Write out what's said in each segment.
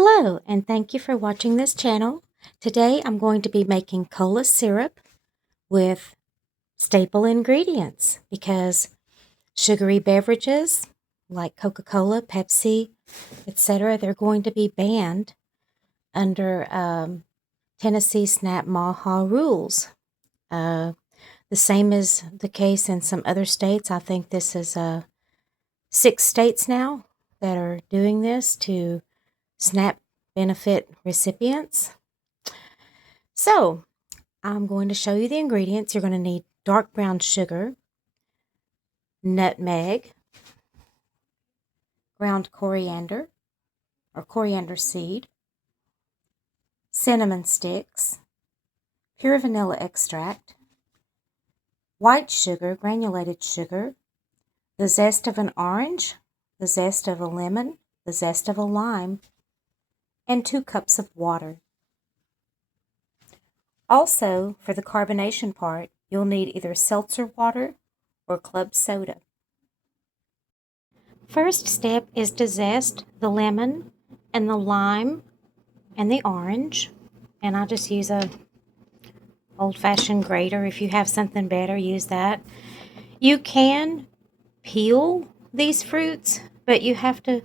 Hello, and thank you for watching this channel. Today I'm going to be making cola syrup with staple ingredients because sugary beverages like Coca-Cola, Pepsi, etc., they're going to be banned under Tennessee SNAP MAHA rules. The same is the case in some other states. I think this is 6 states now that are doing this to SNAP benefit recipients. So, I'm going to show you the ingredients. You're going to need dark brown sugar, nutmeg, ground coriander or coriander seed, cinnamon sticks, pure vanilla extract, white sugar, granulated sugar, the zest of an orange, the zest of a lemon, the zest of a lime, and 2 cups of water. Also, for the carbonation part, you'll need either seltzer water or club soda. First step is to zest the lemon and the lime and the orange. And I just use a old-fashioned grater. If you have something better, use that. You can peel these fruits, but you have to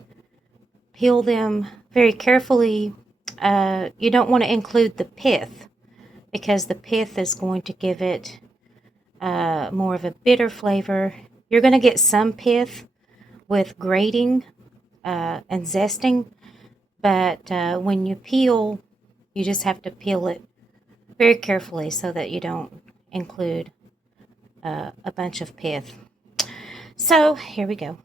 peel them very carefully. You don't want to include the pith, because the pith is going to give it more of a bitter flavor. You're going to get some pith with grating and zesting, but when you peel, you just have to peel it very carefully so that you don't include a bunch of pith. So here we go.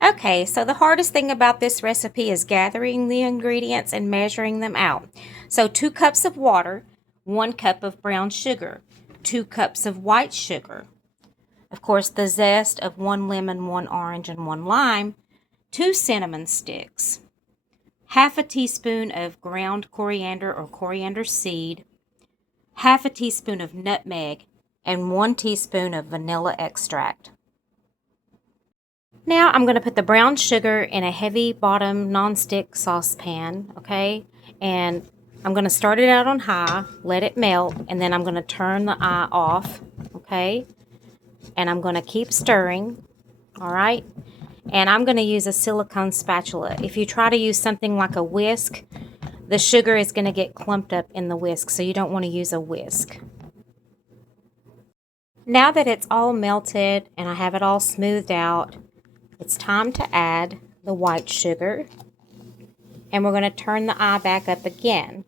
Okay, so the hardest thing about this recipe is gathering the ingredients and measuring them out. So 2 cups of water, 1 cup of brown sugar, 2 cups of white sugar, of course the zest of 1 lemon, 1 orange, and 1 lime, 2 cinnamon sticks, half a teaspoon of ground coriander or coriander seed, half a teaspoon of nutmeg, and 1 teaspoon of vanilla extract. Now I'm going to put the brown sugar in a heavy bottom nonstick saucepan, okay? And I'm going to start it out on high, let it melt, and then I'm going to turn the eye off, okay? And I'm going to keep stirring, all right? And I'm going to use a silicone spatula. If you try to use something like a whisk, the sugar is going to get clumped up in the whisk, so you don't want to use a whisk. Now that it's all melted and I have it all smoothed out, it's time to add the white sugar. And we're going to turn the eye back up again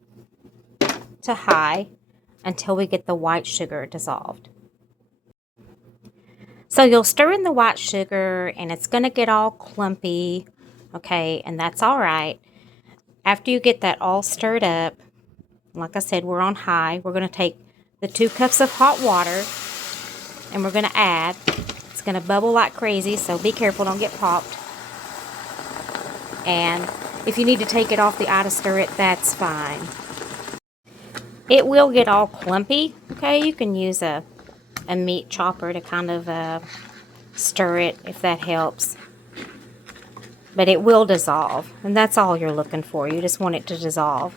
to high until we get the white sugar dissolved. So you'll stir in the white sugar and it's going to get all clumpy, okay, and that's all right. After you get that all stirred up, like I said, we're on high. We're going to take the 2 cups of hot water and we're going to add. It's going to bubble like crazy, so be careful, don't get popped. And if you need to take it off the eye to stir it, that's fine. It will get all clumpy, okay? You can use a meat chopper to kind of stir it if that helps. But it will dissolve, and that's all you're looking for. You just want it to dissolve.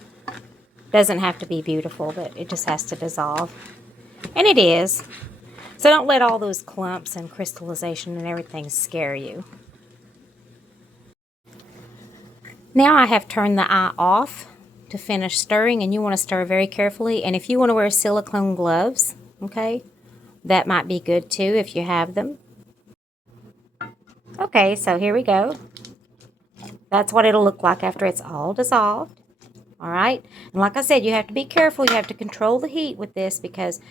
Doesn't have to be beautiful, but it just has to dissolve. And it is. So don't let all those clumps and crystallization and everything scare you. Now I have turned the eye off to finish stirring, and you want to stir very carefully. And if you want to wear silicone gloves, okay, that might be good too if you have them. Okay, so here we go. That's what it'll look like after it's all dissolved. All right, and like I said, you have to be careful. You have to control the heat with this because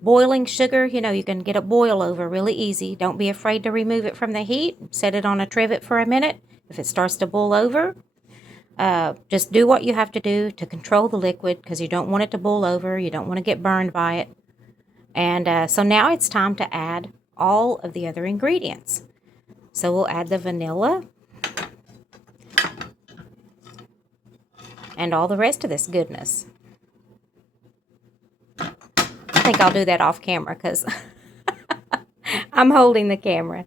boiling sugar, you know, you can get a boil over really easy. Don't be afraid to remove it from the heat. Set it on a trivet for a minute. If it starts to boil over, just do what you have to do to control the liquid because you don't want it to boil over. You don't want to get burned by it. And so now it's time to add all of the other ingredients. So we'll add the vanilla and all the rest of this goodness. I think I'll do that off camera because I'm holding the camera.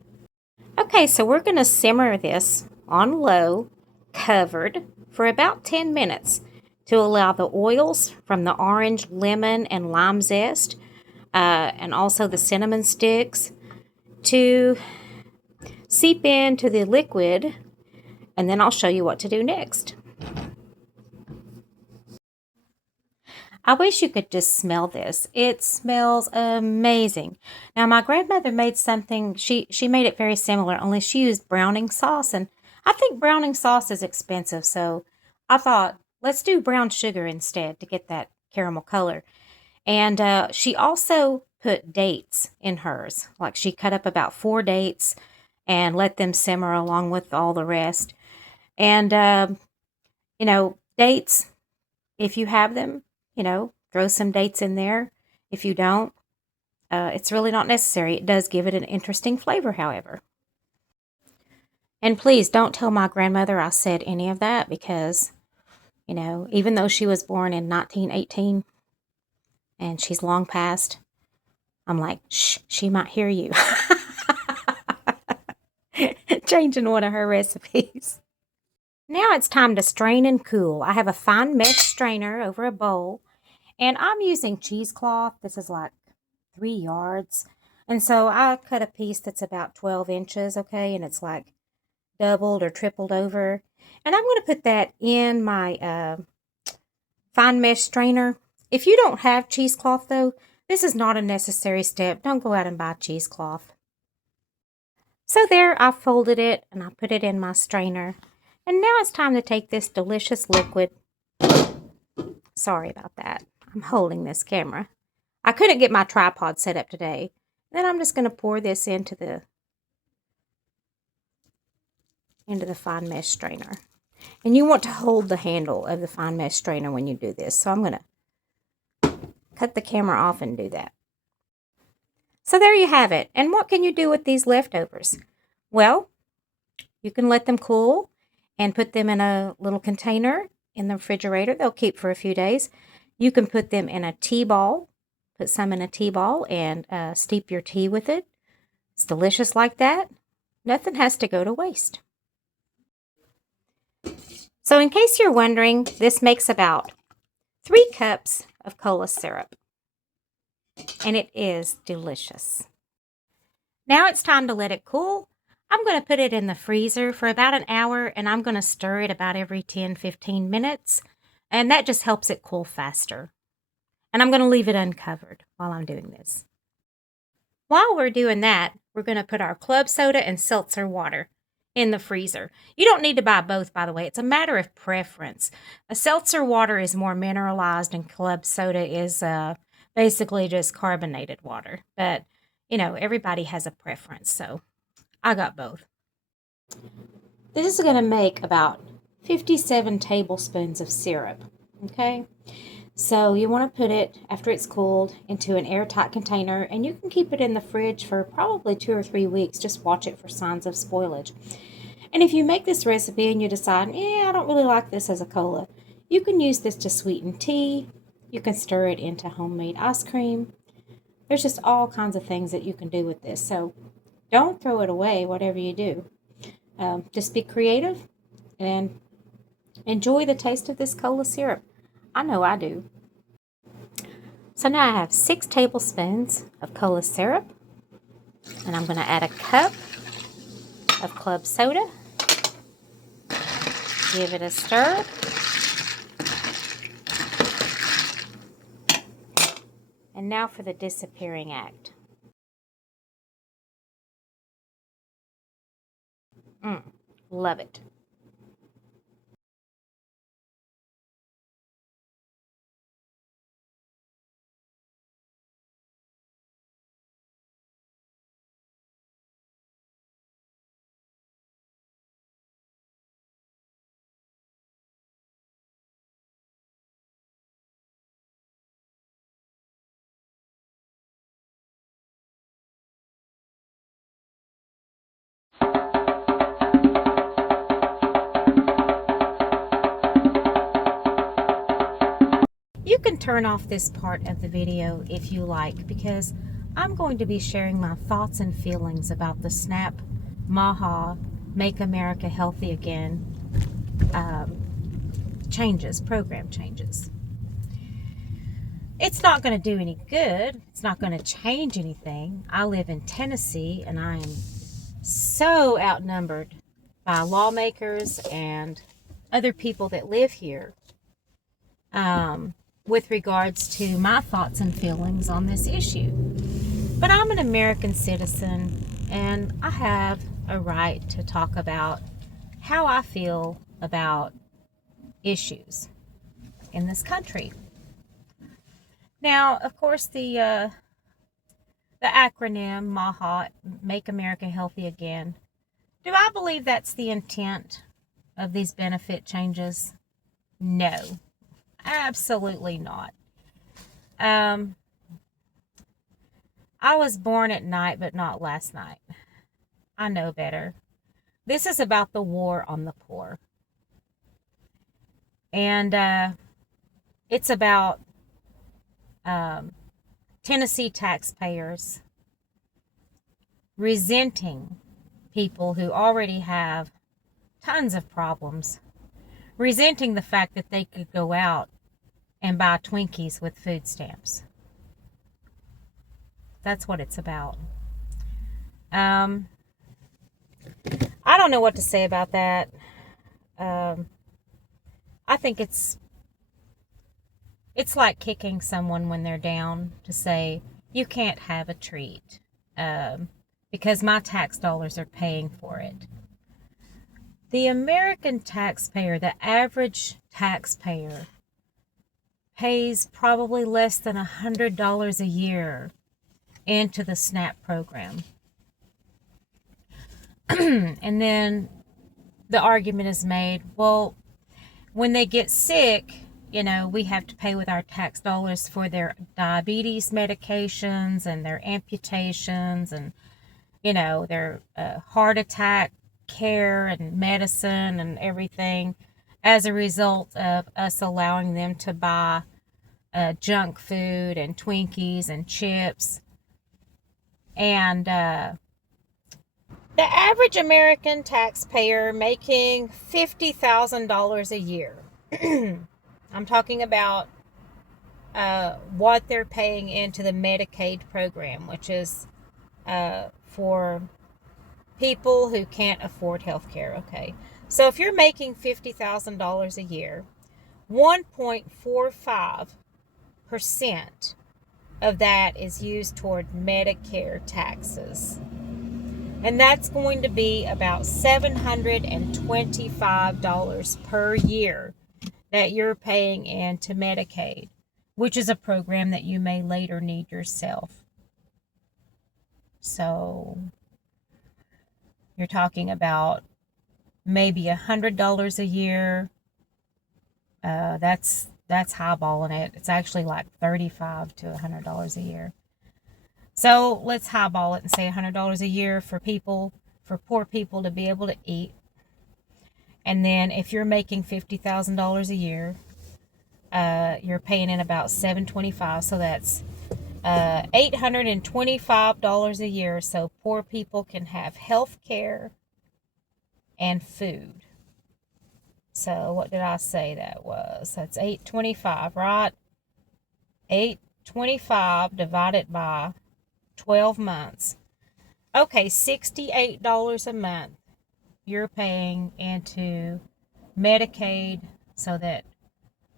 Okay, so we're going to simmer this on low, covered, for about 10 minutes to allow the oils from the orange, lemon, and lime zest, and also the cinnamon sticks, to seep into the liquid, and then I'll show you what to do next. I wish you could just smell this. It smells amazing. Now, my grandmother made something, she made it very similar, only she used browning sauce, and I think browning sauce is expensive, so I thought, let's do brown sugar instead to get that caramel color. And she also put dates in hers. Like, she cut up about 4 dates and let them simmer along with all the rest. And, dates, if you have them, throw some dates in there. If you don't, it's really not necessary. It does give it an interesting flavor, however. And please don't tell my grandmother I said any of that because, even though she was born in 1918 and she's long past, I'm like, shh, she might hear you. Changing one of her recipes. Now it's time to strain and cool. I have a fine mesh strainer over a bowl, and I'm using cheesecloth. This is like 3 yards. And so I cut a piece that's about 12 inches, okay, and it's like doubled or tripled over. And I'm going to put that in my fine mesh strainer. If you don't have cheesecloth, though, this is not a necessary step. Don't go out and buy cheesecloth. So there, I folded it and I put it in my strainer. And now it's time to take this delicious liquid. Sorry about that. I'm holding this camera. I couldn't get my tripod set up today. Then I'm just going to pour this into the fine mesh strainer. And you want to hold the handle of the fine mesh strainer when you do this. So I'm going to cut the camera off and do that. So there you have it. And what can you do with these leftovers? Well, you can let them cool and put them in a little container in the refrigerator. They'll keep for a few days. You can put them in a tea ball. Put some in a tea ball and steep your tea with it. It's delicious like that. Nothing has to go to waste. So in case you're wondering, this makes about 3 cups of cola syrup. And it is delicious. Now it's time to let it cool. I'm going to put it in the freezer for about an hour, and I'm going to stir it about every 10-15 minutes, and that just helps it cool faster. And I'm going to leave it uncovered while I'm doing this. While we're doing that, we're going to put our club soda and seltzer water in the freezer. You don't need to buy both, by the way. It's a matter of preference. A seltzer water is more mineralized, and club soda is basically just carbonated water. But, everybody has a preference, so I got both. This is going to make about 57 tablespoons of syrup, okay? So you want to put it, after it's cooled, into an airtight container, and you can keep it in the fridge for probably 2 or 3 weeks. Just watch it for signs of spoilage. And if you make this recipe and you decide, I don't really like this as a cola, you can use this to sweeten tea. You can stir it into homemade ice cream. There's just all kinds of things that you can do with this. So don't throw it away, whatever you do. Just be creative and enjoy the taste of this cola syrup. I know I do. So now I have 6 tablespoons of cola syrup. And I'm going to add a cup of club soda. Give it a stir. And now for the disappearing act. Love it. You can turn off this part of the video if you like, because I'm going to be sharing my thoughts and feelings about the SNAP MAHA Make America Healthy Again changes, program changes. It's not going to do any good. It's not going to change anything. I live in Tennessee, and I am so outnumbered by lawmakers and other people that live here with regards to my thoughts and feelings on this issue. But I'm an American citizen, and I have a right to talk about how I feel about issues in this country. Now, of course, the acronym MAHA, Make America Healthy Again. Do I believe that's the intent of these benefit changes? No, absolutely not. I was born at night, but not last night. I know better. This is about the war on the poor. And it's about Tennessee taxpayers resenting people who already have tons of problems, resenting the fact that they could go out and buy Twinkies with food stamps. That's what it's about. I don't know what to say about that. I think it's like kicking someone when they're down to say, you can't have a treat because my tax dollars are paying for it. The American taxpayer, the average taxpayer, pays probably less than $100 a year into the SNAP program. And then the argument is made, well, when they get sick, we have to pay with our tax dollars for their diabetes medications and their amputations and, their heart attack care and medicine and everything as a result of us allowing them to buy junk food and Twinkies and chips. And the average American taxpayer making $50,000 a year. I'm talking about what they're paying into the Medicaid program, which is for people who can't afford health care. Okay. So if you're making $50,000 a year, 1.45% of that is used toward Medicare taxes. And that's going to be about $725 per year that you're paying into Medicaid, which is a program that you may later need yourself. So you're talking about maybe $100 a year. That's highballing it. It's actually like $35 to $100 a year. So let's highball it and say $100 a year for poor people to be able to eat. And then if you're making $50,000 a year, you're paying in about $725. So that's $825 a year. So poor people can have health care and food. So what did I say that was? That's $825, right? $825 divided by 12 months. Okay, $68 a month you're paying into Medicaid so that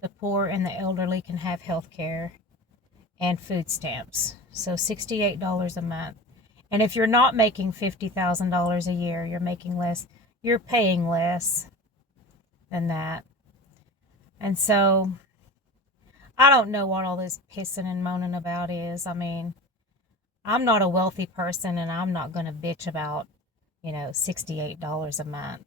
the poor and the elderly can have health care and food stamps. So $68 a month. And if you're not making $50,000 a year, you're making less, you're paying less than that. And so I don't know what all this pissing and moaning about is. I mean, I'm not a wealthy person, and I'm not going to bitch about, $68 a month.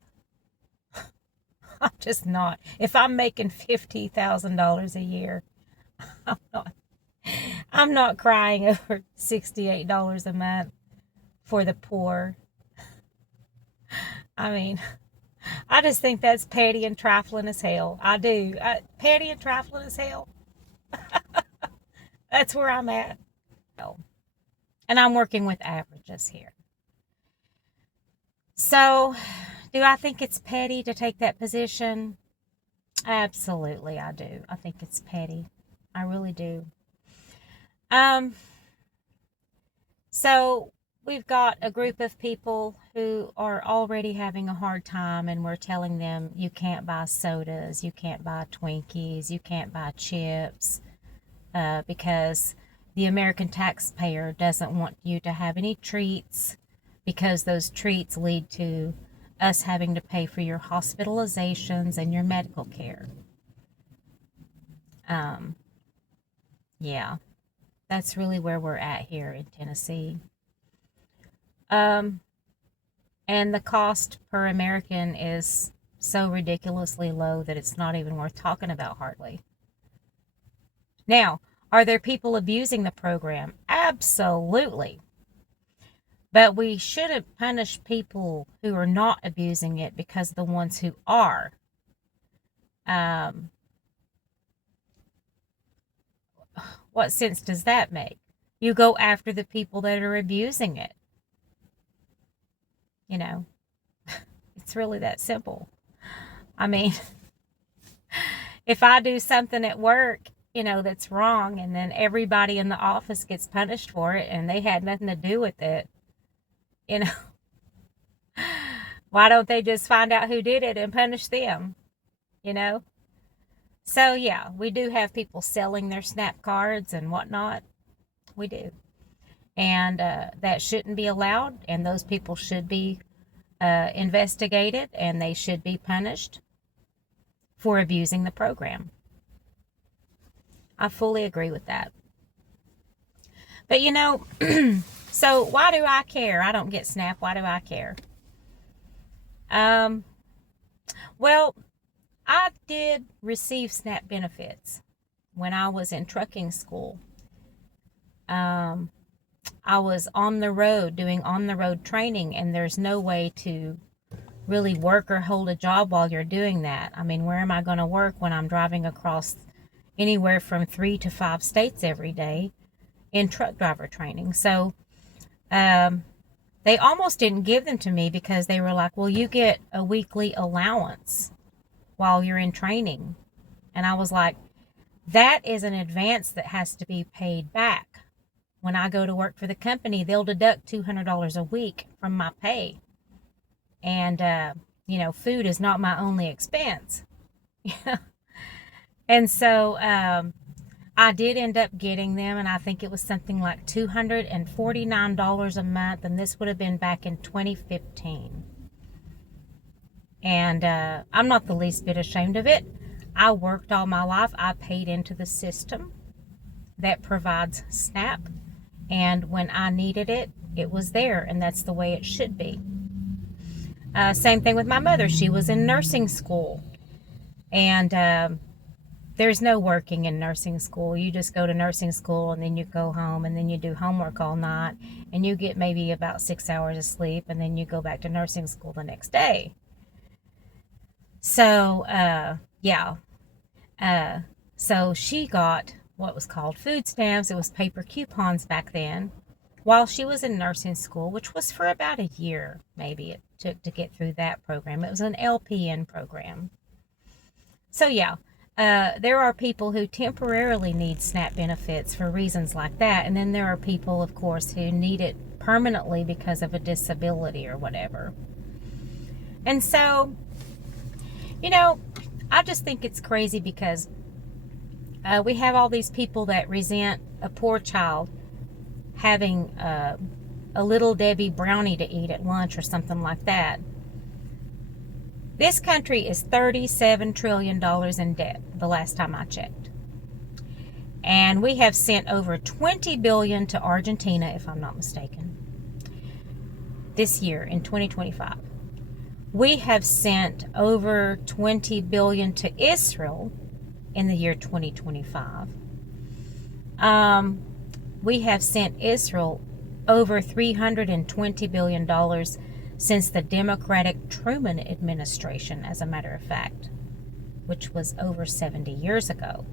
I'm just not. If I'm making $50,000 a year, I'm not crying over $68 a month for the poor. I mean, I just think that's petty and trifling as hell. I do. Petty and trifling as hell. That's where I'm at. And I'm working with averages here. So, do I think it's petty to take that position? Absolutely, I do. I think it's petty. I really do. Um, so we've got a group of people who are already having a hard time, and we're telling them you can't buy sodas, you can't buy Twinkies, you can't buy chips, because the American taxpayer doesn't want you to have any treats because those treats lead to us having to pay for your hospitalizations and your medical care. Um, yeah, that's really where we're at here in Tennessee. Um, and the cost per American is so ridiculously low that it's not even worth talking about hardly. Now, are there people abusing the program? Absolutely. But we shouldn't punish people who are not abusing it because the ones who are. Um, what sense does that make? You go after the people that are abusing it. You know, it's really that simple. I mean, if I do something at work, that's wrong, and then everybody in the office gets punished for it and they had nothing to do with it, you know, why don't they just find out who did it and punish them, you know? So, yeah, we do have people selling their SNAP cards and whatnot. We do. And that shouldn't be allowed, and those people should be investigated, and they should be punished for abusing the program. I fully agree with that. But so why do I care? I don't get SNAP. Why do I care? Well, I did receive SNAP benefits when I was in trucking school. I was on the road doing on the road training, and there's no way to really work or hold a job while you're doing that. I mean, where am I going to work when I'm driving across anywhere from 3 to 5 states every day in truck driver training? So they almost didn't give them to me because they were like, well, you get a weekly allowance while you're in training. And I was like, that is an advance that has to be paid back. When I go to work for the company, they'll deduct $200 a week from my pay. And, food is not my only expense. And so I did end up getting them, and I think it was something like $249 a month, and this would have been back in 2015. And I'm not the least bit ashamed of it. I worked all my life. I paid into the system that provides SNAP, and when I needed it, it was there, and that's the way it should be. Same thing with my mother. She was in nursing school, and there's no working in nursing school. You just go to nursing school, and then you go home, and then you do homework all night, and you get maybe about 6 hours of sleep, and then you go back to nursing school the next day. So, yeah. So she got what was called food stamps. It was paper coupons back then while she was in nursing school, which was for about a year, maybe it took to get through that program. It was an LPN program. So, yeah, there are people who temporarily need SNAP benefits for reasons like that. And then there are people, of course, who need it permanently because of a disability or whatever. And so, I just think it's crazy because we have all these people that resent a poor child having a little Debbie brownie to eat at lunch or something like that. This country is $37 trillion in debt, the last time I checked. And we have sent over $20 billion to Argentina, if I'm not mistaken, this year in 2025. We have sent over $20 billion to Israel in the year 2025. We have sent Israel over $320 billion since the Democratic Truman administration, as a matter of fact, which was over 70 years ago.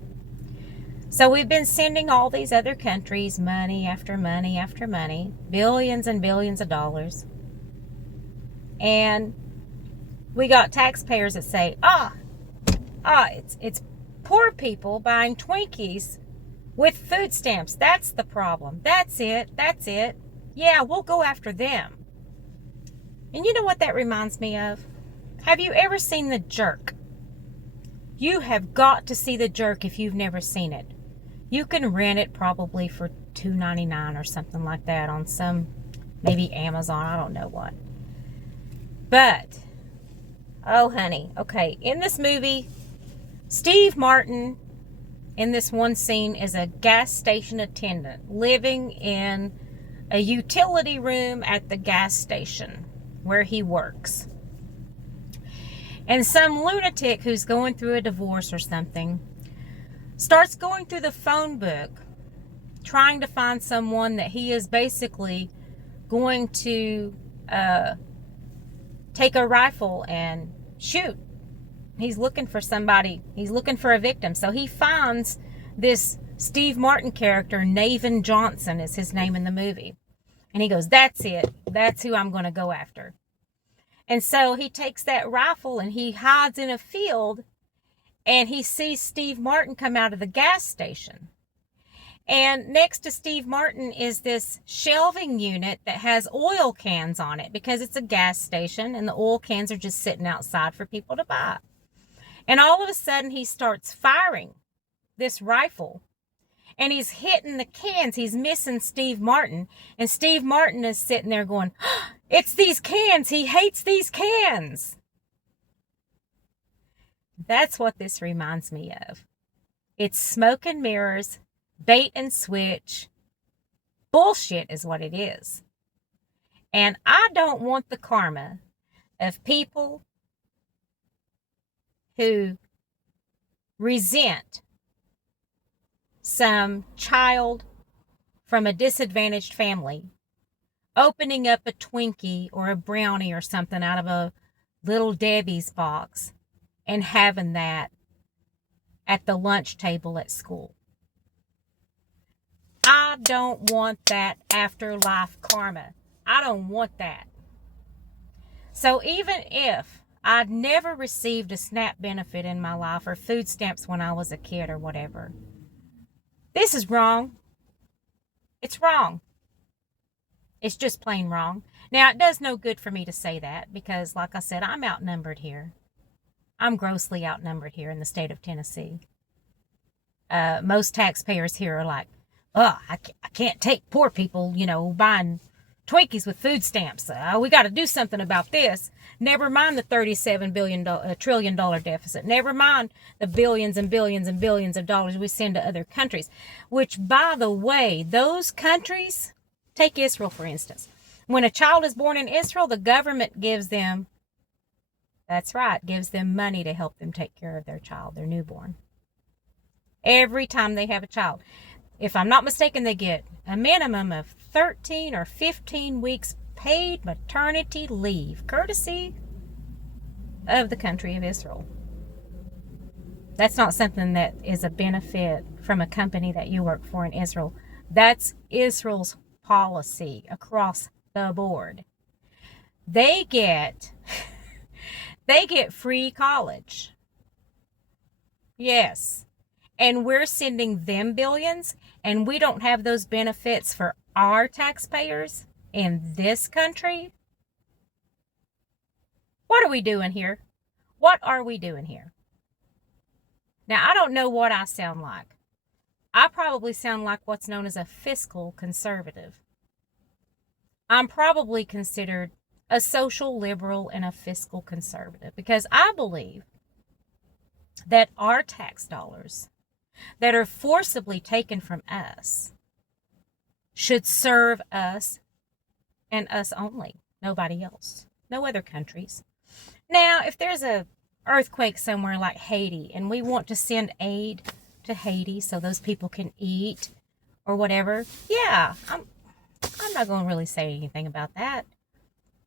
So we've been sending all these other countries money after money after money, billions and billions of dollars. And we got taxpayers that say, It's poor people buying Twinkies with food stamps. That's the problem. That's it. Yeah, we'll go after them. And you know what that reminds me of? Have you ever seen The Jerk? You have got to see The Jerk if you've never seen it. You can rent it probably for $2.99 or something like that on some, maybe Amazon, I don't know what. But, oh honey, okay, in this movie, Steve Martin, in this one scene, is a gas station attendant living in a utility room at the gas station where he works. And some lunatic who's going through a divorce or something starts going through the phone book trying to find someone that he is basically going to take a rifle and shoot. He's looking for somebody. He's looking for a victim. So he finds this Steve Martin character, Navin Johnson is his name in the movie. And he goes, that's it. That's who I'm going to go after. And so he takes that rifle and he hides in a field, and he sees Steve Martin come out of the gas station. And next to Steve Martin is this shelving unit that has oil cans on it because it's a gas station and the oil cans are just sitting outside for people to buy. And all of a sudden he starts firing this rifle and he's hitting the cans. He's missing Steve Martin. And Steve Martin is sitting there going, oh, it's these cans. He hates these cans. That's what this reminds me of. It's smoke and mirrors, bait and switch. Bullshit is what it is. And I don't want the karma of people who resent some child from a disadvantaged family opening up a Twinkie or a brownie or something out of a Little Debbie's box and having that at the lunch table at school. I don't want that afterlife karma. I don't want that. So even if I'd never received a SNAP benefit in my life or food stamps when I was a kid or whatever, this is wrong. It's wrong. It's just plain wrong. Now, it does no good for me to say that because, like I said, I'm outnumbered here. I'm grossly outnumbered here in the state of Tennessee. Most taxpayers here are like, oh, I can't take poor people, buying Twinkies with food stamps. We got to do something about this. Never mind the $37 trillion deficit. Never mind the billions and billions and billions of dollars we send to other countries. Which, by the way, those countries, take Israel for instance. When a child is born in Israel, the government gives them, that's right, gives them money to help them take care of their child, their newborn. Every time they have a child. If I'm not mistaken, they get a minimum of 13 or 15 weeks paid maternity leave, courtesy of the country of Israel. That's not something that is a benefit from a company that you work for in Israel. That's Israel's policy across the board. They get free college. Yes. And we're sending them billions, and we don't have those benefits for our taxpayers in this country? What are we doing here? What are we doing here? Now, I don't know what I sound like. I probably sound like what's known as a fiscal conservative. I'm probably considered a social liberal and a fiscal conservative because I believe that our tax dollars that are forcibly taken from us should serve us and us only, nobody else, no other countries. Now, if there's a earthquake somewhere like Haiti and we want to send aid to Haiti so those people can eat or whatever, yeah, I'm not going to really say anything about that.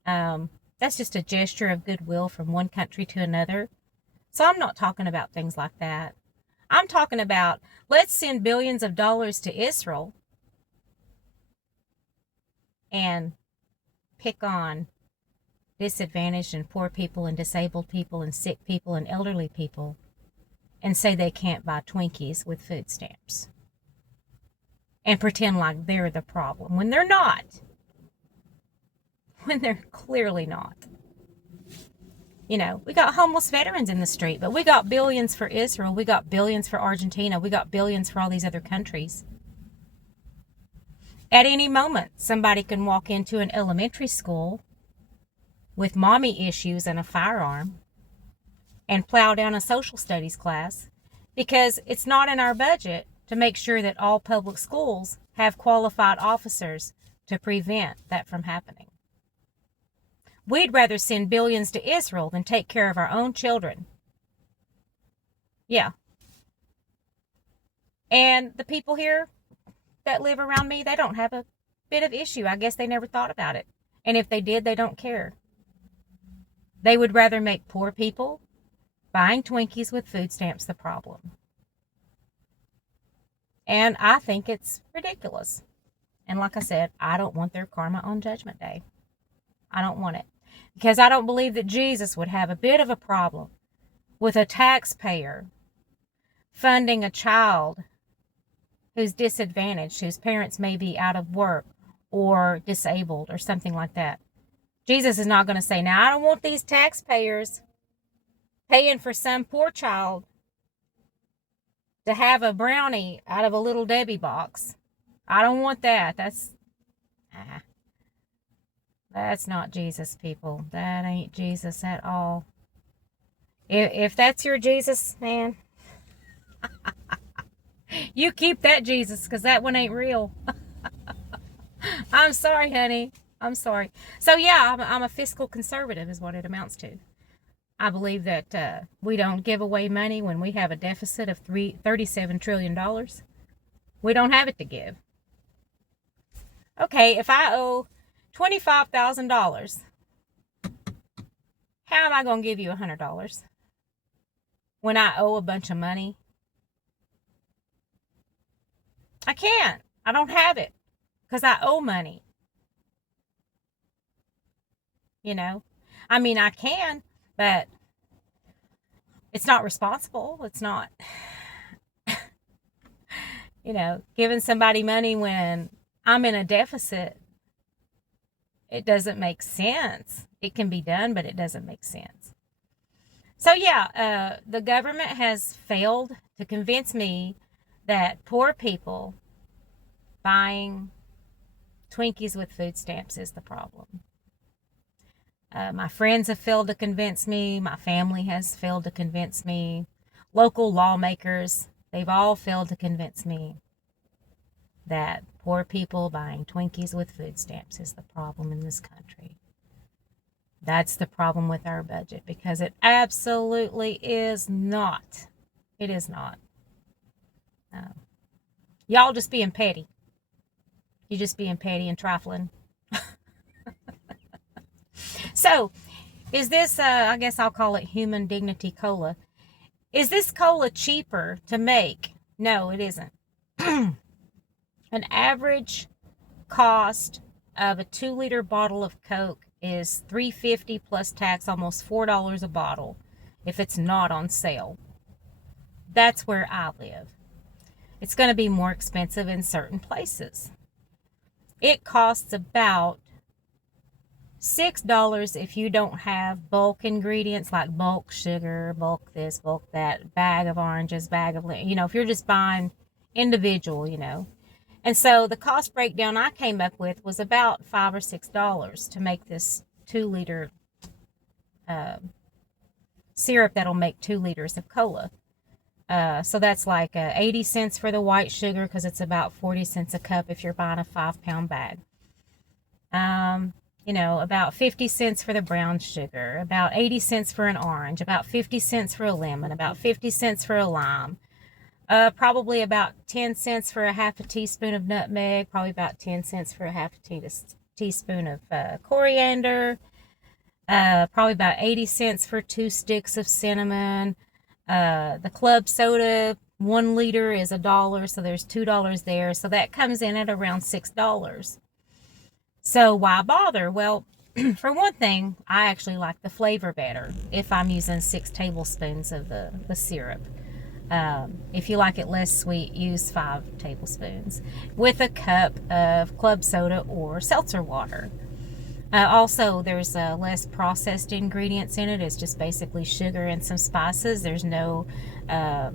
That's just a gesture of goodwill from one country to another. So I'm not talking about things like that. I'm talking about, let's send billions of dollars to Israel and pick on disadvantaged and poor people and disabled people and sick people and elderly people and say they can't buy Twinkies with food stamps and pretend like they're the problem when they're not, when they're clearly not. You know, we got homeless veterans in the street, but we got billions for Israel. We got billions for Argentina. We got billions for all these other countries. At any moment, somebody can walk into an elementary school with mommy issues and a firearm and plow down a social studies class because it's not in our budget to make sure that all public schools have qualified officers to prevent that from happening. We'd rather send billions to Israel than take care of our own children. Yeah. And the people here that live around me, they don't have a bit of issue. I guess they never thought about it. And if they did, they don't care. They would rather make poor people buying Twinkies with food stamps the problem. And I think it's ridiculous. And like I said, I don't want their karma on Judgment Day. I don't want it. Because I don't believe that Jesus would have a bit of a problem with a taxpayer funding a child who's disadvantaged, whose parents may be out of work or disabled or something like that. Jesus is not going to say, now I don't want these taxpayers paying for some poor child to have a brownie out of a Little Debbie box. I don't want that. That's not Jesus, people. That ain't Jesus at all. If that's your Jesus, man, you keep that Jesus, because that one ain't real. I'm sorry, honey. I'm sorry. So yeah, I'm a fiscal conservative is what it amounts to. I believe that we don't give away money when we have a deficit of $37 trillion. We don't have it to give. Okay, if I owe $25,000, how am I going to give you $100 when I owe a bunch of money? I can't. I don't have it because I owe money. You know, I mean, I can, but it's not responsible. It's not, you know, giving somebody money when I'm in a deficit. It doesn't make sense. It can be done, but it doesn't make sense. So yeah, the government has failed to convince me that poor people buying Twinkies with food stamps is the problem. My friends have failed to convince me. My family has failed to convince me. Local lawmakers, they've all failed to convince me that poor people buying Twinkies with food stamps is the problem in this country. That's the problem with our budget, because it absolutely is not. It is not. Y'all just being petty. You're just being petty and trifling. So, is this, I guess I'll call it human dignity cola. Is this cola cheaper to make? No, it isn't. An average cost of a 2-liter bottle of Coke is $3.50 plus tax, almost $4 a bottle if it's not on sale. That's where I live. It's going to be more expensive in certain places. It costs about $6 if you don't have bulk ingredients like bulk sugar, bulk this, bulk that, bag of oranges, bag of, you know, if you're just buying individual, you know. And so the cost breakdown I came up with was about $5 or $6 to make this 2-liter syrup that'll make 2 liters of cola. So that's like 80 cents for the white sugar, because it's about 40 cents a cup if you're buying a 5-pound bag. You know, about 50 cents for the brown sugar, about 80 cents for an orange, about 50 cents for a lemon, about 50 cents for a lime. Probably about 10 cents for a half a teaspoon of nutmeg, probably about 10 cents for a half a teaspoon of coriander, probably about 80 cents for 2 sticks of cinnamon. The club soda, 1 liter is $1, so there's $2 there. So that comes in at around $6. So why bother? Well, for one thing, I actually like the flavor better if I'm using 6 tablespoons of the syrup. If you like it less sweet, use 5 tablespoons with a cup of club soda or seltzer water. Also, there's less processed ingredients in it. It's just basically sugar and some spices. There's no high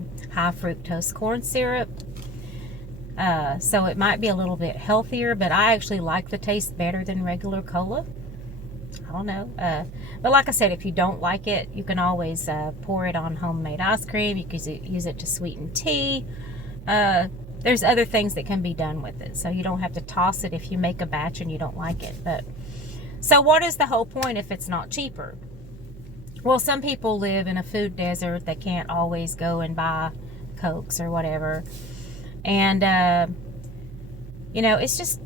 fructose corn syrup. So it might be a little bit healthier, but I actually like the taste better than regular cola. I don't know. But like I said, if you don't like it, you can always pour it on homemade ice cream. You can use it to sweeten tea. There's other things that can be done with it. So you don't have to toss it if you make a batch and you don't like it. But so what is the whole point if it's not cheaper? Well, some people live in a food desert. They can't always go and buy Cokes or whatever. And, you know, it's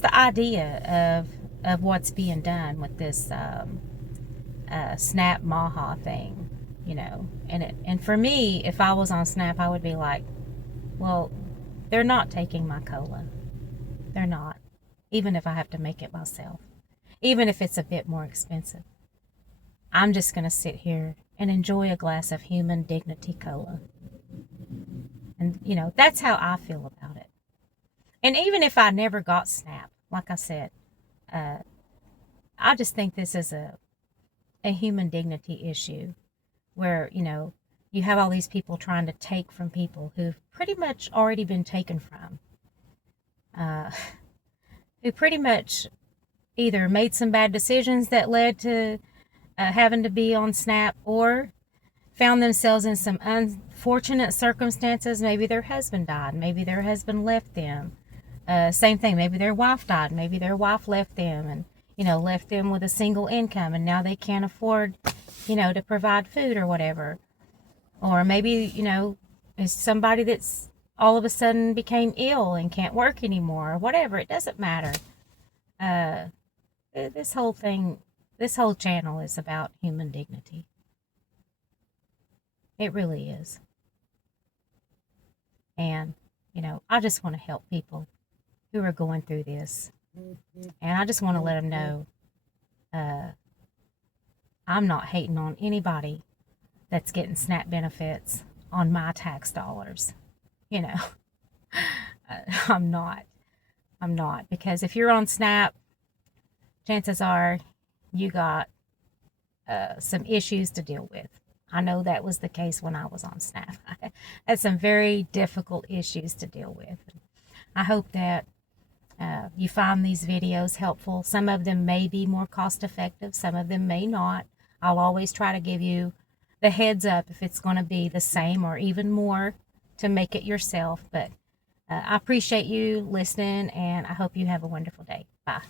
the idea of what's being done with this SNAP MAHA thing, you know. And for me, if I was on SNAP, I would be like, well, they're not taking my cola. They're not. Even if I have to make it myself. Even if it's a bit more expensive. I'm just going to sit here and enjoy a glass of human dignity cola. And, you know, that's how I feel about it. And even if I never got SNAP, like I said, I just think this is a human dignity issue where, you know, you have all these people trying to take from people who've pretty much already been taken from. Who pretty much either made some bad decisions that led to having to be on SNAP, or found themselves in some unfortunate circumstances. Maybe their husband died. Maybe their husband left them. Same thing. Maybe their wife died. Maybe their wife left them and, you know, left them with a single income, and now they can't afford, you know, to provide food or whatever. Or maybe, you know, it's somebody that's all of a sudden became ill and can't work anymore or whatever. It doesn't matter. This whole channel is about human dignity. It really is. And, you know, I just want to help people who are going through this. And I just want to let them know I'm not hating on anybody that's getting SNAP benefits on my tax dollars. You know, I'm not. Because if you're on SNAP, chances are you got some issues to deal with. I know that was the case when I was on SNAP. I had some very difficult issues to deal with. I hope that you find these videos helpful. Some of them may be more cost effective. Some of them may not. I'll always try to give you the heads up if it's going to be the same or even more to make it yourself. But I appreciate you listening, and I hope you have a wonderful day. Bye.